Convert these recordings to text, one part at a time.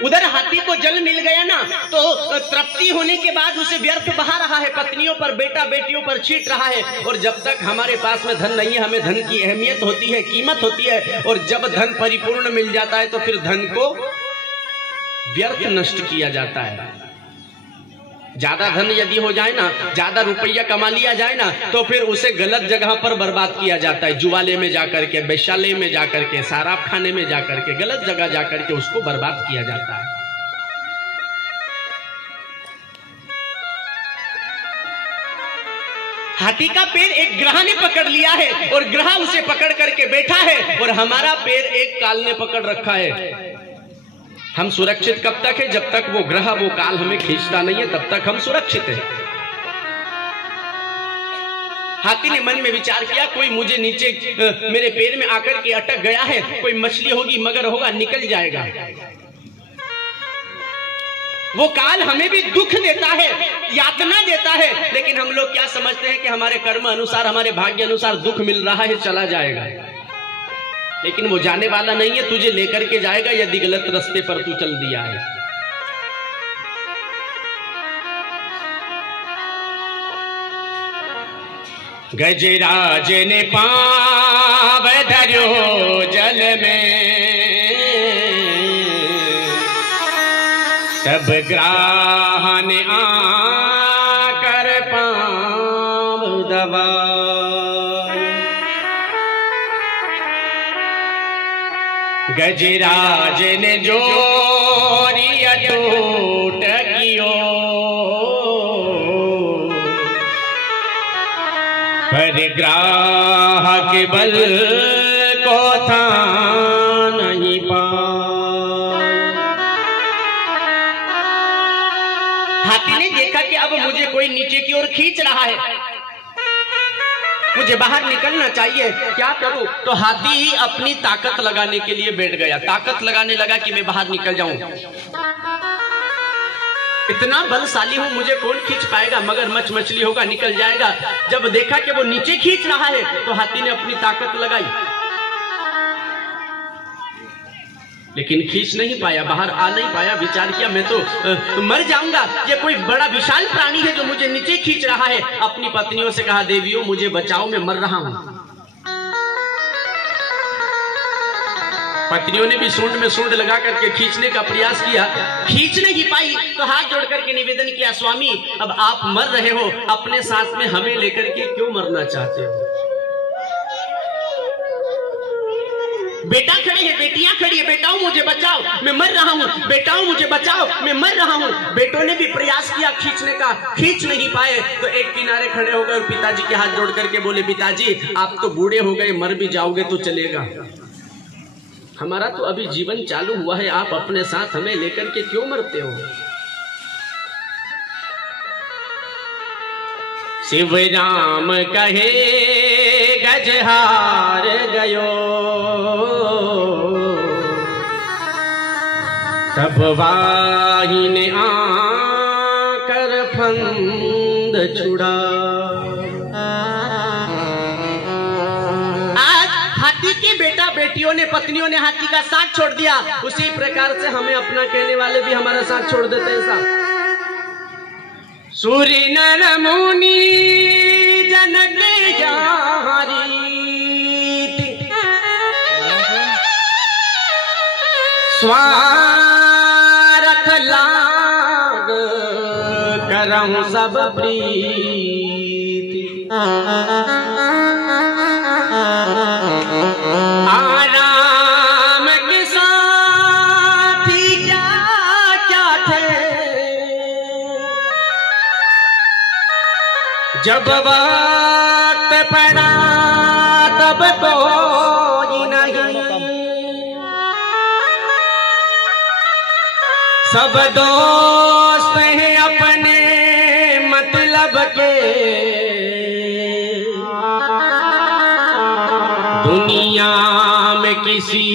उधर हाथी को जल मिल गया ना तो तृप्ति होने के बाद उसे व्यर्थ बहा रहा है, पत्नियों पर बेटा बेटियों पर छीट रहा है। और जब तक हमारे पास में धन नहीं है, हमें धन की अहमियत होती है, कीमत होती है। और जब धन परिपूर्ण मिल जाता है तो फिर धन को व्यर्थ नष्ट किया जाता है। ज्यादा धन यदि हो जाए ना, ज्यादा रुपया कमा लिया जाए ना, तो फिर उसे गलत जगह पर बर्बाद किया जाता है। जुआले में जाकर के, बेश्यालय में जाकर के, शराब खाने में जाकर के, गलत जगह जाकर के उसको बर्बाद किया जाता है। हाथी का पैर एक ग्रह ने पकड़ लिया है और ग्रह उसे पकड़ करके बैठा है, और हमारा पैर एक काल ने पकड़ रखा है। हम सुरक्षित कब तक है? जब तक वो ग्रह, वो काल हमें खींचता नहीं है, तब तक हम सुरक्षित हैं। हाथी ने मन में विचार किया, कोई मुझे नीचे मेरे पैर में आकर के अटक गया है, कोई मछली होगी, मगर होगा, निकल जाएगा। वो काल हमें भी दुख देता है, यातना देता है, लेकिन हम लोग क्या समझते हैं कि हमारे कर्म अनुसार, हमारे भाग्य अनुसार दुख मिल रहा है, चला जाएगा। लेकिन वो जाने वाला नहीं है, तुझे लेकर के जाएगा यदि गलत रास्ते पर तू चल दिया है। गजराज ने पांव धर्यो जल में, तब ग्राह ने आकर पांव दबा। गजराज ने जोरी अटूट कियो, पर ग्राहक बल को था नहीं पाए। हाथी ने देखा कि अब मुझे कोई नीचे की ओर खींच रहा है, मुझे बाहर निकलना चाहिए, क्या करूं? तो हाथी ही अपनी ताकत लगाने के लिए बैठ गया, ताकत लगाने लगा कि मैं बाहर निकल जाऊं। इतना बलशाली हूं, मुझे कौन खींच पाएगा? मगरमच्छ मछली होगा, निकल जाएगा। जब देखा कि वो नीचे खींच रहा है तो हाथी ने अपनी ताकत लगाई, लेकिन खींच नहीं पाया, बाहर आ नहीं पाया। विचार किया, मैं तो मर जाऊंगा, ये कोई बड़ा विशाल प्राणी है जो मुझे नीचे खींच रहा है। अपनी पत्नियों से कहा, देवियों मुझे बचाओ, मैं मर रहा हूं। पत्नियों ने भी सूंड में सूंड लगा करके खींचने का प्रयास किया, खींच नहीं पाई। तो हाथ जोड़ करके निवेदन किया, स्वामी अब आप मर रहे हो, अपने साथ में हमें लेकर के क्यों मरना चाहते हो? बेटा खड़े हैं, बेटियां खड़ी है, बेटाओ मुझे बचाओ, मैं मर रहा हूं, बेटाओ मुझे बचाओ, मैं मर रहा हूं। बेटों ने भी प्रयास किया खींचने का, खींच नहीं पाए। तो एक किनारे खड़े हो गए और पिताजी के हाथ जोड़ करके बोले, पिताजी आप तो बूढ़े हो गए, मर भी जाओगे तो चलेगा, हमारा तो अभी जीवन चालू हुआ है, आप अपने साथ हमें लेकर के क्यों मरते हो? शिव राम कहे गजहार गयो, तब वाही ने आकर फंद छुड़ा। आज हाथी की बेटा बेटियों ने, पत्नियों ने हाथी का साथ छोड़ दिया, उसी प्रकार से हमें अपना कहने वाले भी हमारा साथ छोड़ देते हैं। साथ सूर्य नर मुनि जनक जारी, स्वार्थ लाग करहु सब प्रीति, आराम के साथी क्या क्या थे, जब वक्त पड़ा तब कोई नहीं, सब दोस्त हैं अपने मतलब के, दुनिया में किसी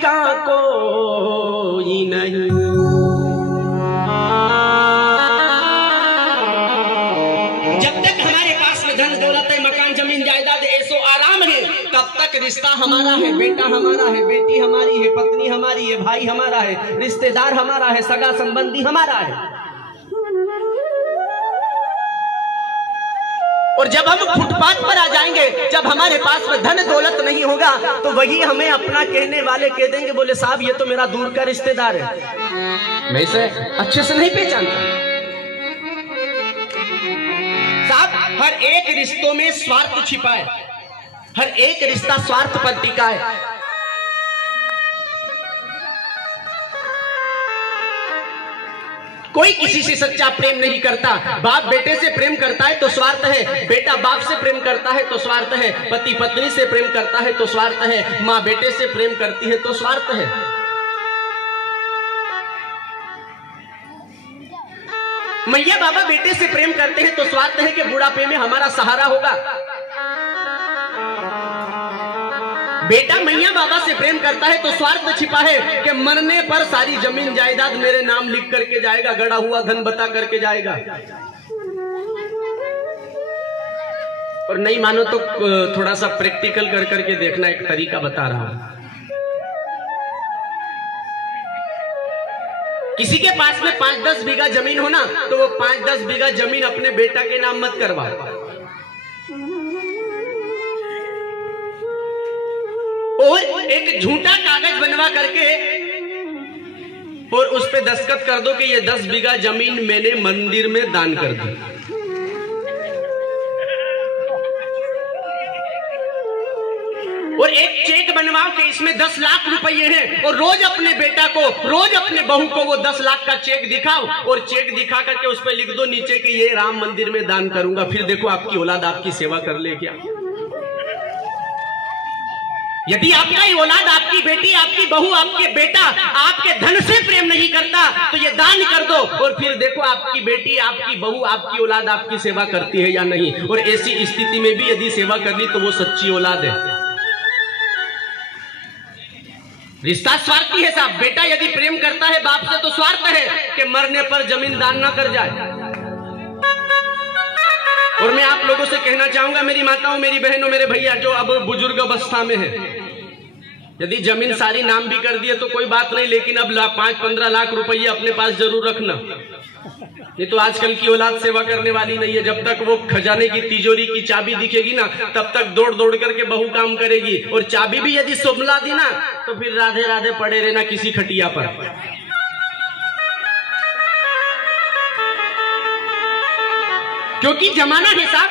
का कोई नहीं। रिश्ता हमारा है, बेटा हमारा है, बेटी हमारी है, पत्नी हमारी है, भाई हमारा है, रिश्तेदार हमारा है, सगा संबंधी हमारा है। और जब हम फुटपाथ पर आ जाएंगे, जब हमारे पास में धन दौलत नहीं होगा, तो वही हमें अपना कहने वाले कह देंगे, बोले साहब ये तो मेरा दूर का रिश्तेदार है, मैं इसे अच्छे से नहीं पहचानता। साहब हर एक रिश्तों में स्वार्थ छिपा है, हर एक रिश्ता स्वार्थ पर टिका है। कोई किसी से सच्चा प्रेम नहीं करता। बाप बेटे से प्रेम करता है तो स्वार्थ है, बेटा बाप से प्रेम करता है तो स्वार्थ है, पति पत्नी से प्रेम करता है तो स्वार्थ है, माँ बेटे से प्रेम करती है तो स्वार्थ है। मैया बाबा बेटे से प्रेम करते हैं तो स्वार्थ है कि बुढ़ापे में हमारा सहारा होगा। बेटा मैया बाबा से प्रेम करता है तो स्वार्थ छिपा है कि मरने पर सारी जमीन जायदाद मेरे नाम लिख करके जाएगा, गड़ा हुआ धन बता करके जाएगा। और नहीं मानो तो थोड़ा सा प्रैक्टिकल कर करके देखना, एक तरीका बता रहा हूं। किसी के पास में 5-10 बीघा जमीन हो ना, तो वो 5-10 बीघा जमीन अपने बेटा के नाम मत करवाओ, और एक झूठा कागज बनवा करके और उस पे दस्तखत कर दो कि ये 10 बीघा जमीन मैंने मंदिर में दान कर दी। और एक चेक बनवाओ कि इसमें 10 लाख रुपए हैं, और रोज अपने बेटा को, रोज अपने बहू को वो 10 लाख का चेक दिखाओ, और चेक दिखा करके उस पे लिख दो नीचे कि ये राम मंदिर में दान करूंगा। फिर देखो आपकी औलाद आपकी सेवा कर ले क्या। यदि आपका ही औलाद, आपकी बेटी, आपकी बहू, आपके बेटा आपके धन से प्रेम नहीं करता, तो ये दान कर दो, और फिर देखो आपकी बेटी, आपकी बहू, आपकी औलाद आपकी सेवा करती है या नहीं। और ऐसी स्थिति में भी यदि सेवा कर ली तो वो सच्ची औलाद है। रिश्ता स्वार्थी है साहब। बेटा यदि प्रेम करता है बाप से तो स्वार्थ है कि मरने पर जमीन दान ना कर जाए। और मैं आप लोगों से कहना चाहूंगा, मेरी माताओं, मेरी बहनों, मेरे भैया जो अब बुजुर्ग अवस्था में है, यदि जमीन सारी नाम भी कर दिए तो कोई बात नहीं, लेकिन अब 5-15 लाख रुपये अपने पास जरूर रखना। ये तो आजकल की औलाद सेवा करने वाली नहीं है। जब तक वो खजाने की तिजोरी की चाबी दिखेगी ना, तब तक दौड़ दौड़ करके बहू काम करेगी, और चाबी भी यदि सुमला दी ना तो फिर राधे राधे पड़े रहना किसी खटिया पर। क्योंकि जमाना है साहब,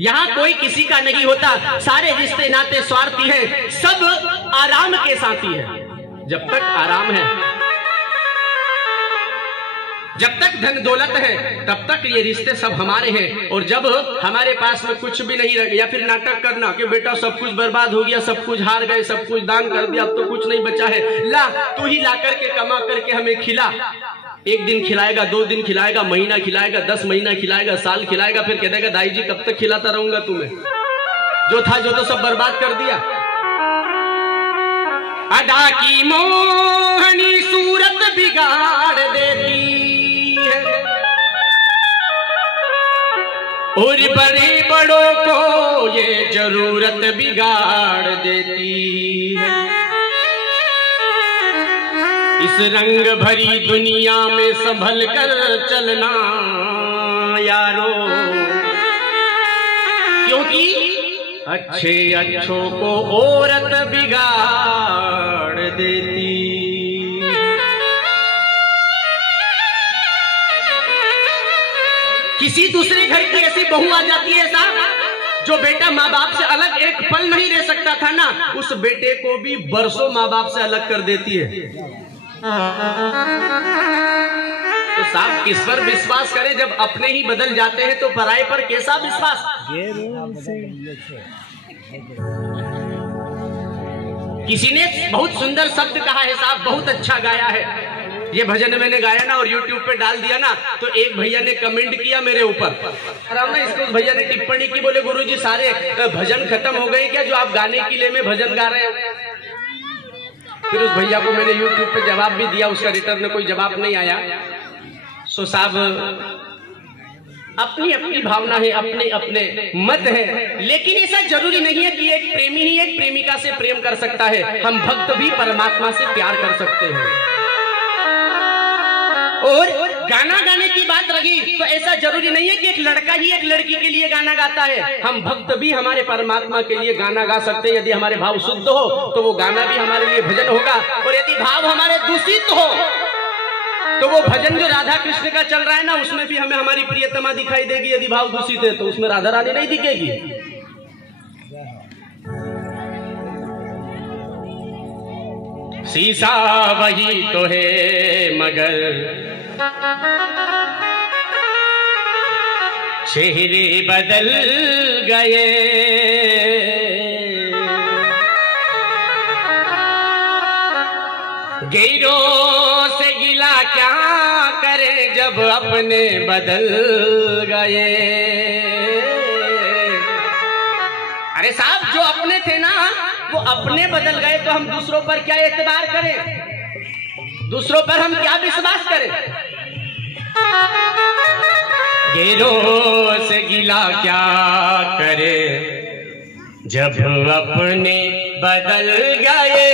यहाँ कोई किसी का नहीं होता, सारे रिश्ते नाते स्वार्थी हैं, सब आराम के साथी है। जब तक आराम है, जब तक धन दौलत है, तब तक ये रिश्ते सब हमारे हैं। और जब हमारे पास में कुछ भी नहीं रह, या फिर नाटक करना कि बेटा सब कुछ बर्बाद हो गया, सब कुछ हार गए, सब कुछ दान कर दिया, अब तो कुछ नहीं बचा है, ला तू ही ला करके कमा करके हमें खिला। एक दिन खिलाएगा, 2 दिन खिलाएगा, महीना खिलाएगा, 10 महीना खिलाएगा, साल खिलाएगा, फिर कह देगा दाई जी कब तक खिलाता रहूंगा तुम्हें, जो था जो तो सब बर्बाद कर दिया। अदा की मोहनी सूरत बिगाड़ देती है, और बड़े बड़ों को ये जरूरत बिगाड़ देती है। इस रंग भरी दुनिया में संभल कर चलना यारो, क्योंकि अच्छे अच्छों को औरत बिगाड़ देती। किसी दूसरे घर की ऐसी बहू आ जाती है साहब, जो बेटा माँ बाप से अलग एक पल नहीं रह सकता था ना, उस बेटे को भी बरसों माँ बाप से अलग कर देती है। तो साहब किस पर विश्वास करें, जब अपने ही बदल जाते हैं तो पराये पर कैसा विश्वास। किसी ने बहुत सुंदर शब्द कहा है साहब, बहुत अच्छा गाया है। ये भजन मैंने गाया ना और YouTube पे डाल दिया ना, तो एक भैया ने कमेंट किया मेरे ऊपर, और इसको भैया ने टिप्पणी की, बोले गुरुजी सारे भजन खत्म हो गए क्या जो आप गाने के लिए में भजन गा रहे हो। फिर उस भैया को मैंने YouTube पे जवाब भी दिया, उसका रिटर्न में कोई जवाब नहीं आया। सो साहब अपनी अपनी भावना है, अपने अपने मत है, लेकिन ऐसा जरूरी नहीं है कि एक प्रेमी ही एक प्रेमिका से प्रेम कर सकता है। हम भक्त भी परमात्मा से प्यार कर सकते हैं। और गाना गाने की बात रही तो ऐसा जरूरी नहीं है कि एक लड़का ही एक लड़की के लिए गाना गाता है। हम भक्त भी हमारे परमात्मा के लिए गाना गा सकते हैं। यदि हमारे भाव शुद्ध हो तो वो गाना भी हमारे लिए भजन होगा, और यदि भाव हमारे दूषित हो तो वो भजन जो राधा कृष्ण का चल रहा है ना, उसमें भी हमें हमारी प्रियतमा दिखाई देगी। यदि भाव दूषित है तो उसमें राधा रानी नहीं दिखेगी। शीशा वही तो है मगर चेहरे बदल गए। गैरों से गिला क्या करे जब अपने बदल गए। अरे साहब, जो अपने थे ना वो अपने बदल गए तो हम दूसरों पर क्या एतबार करें, दूसरों पर हम क्या विश्वास करें। गैरों से गिला क्या करे जब अपने बदल गए।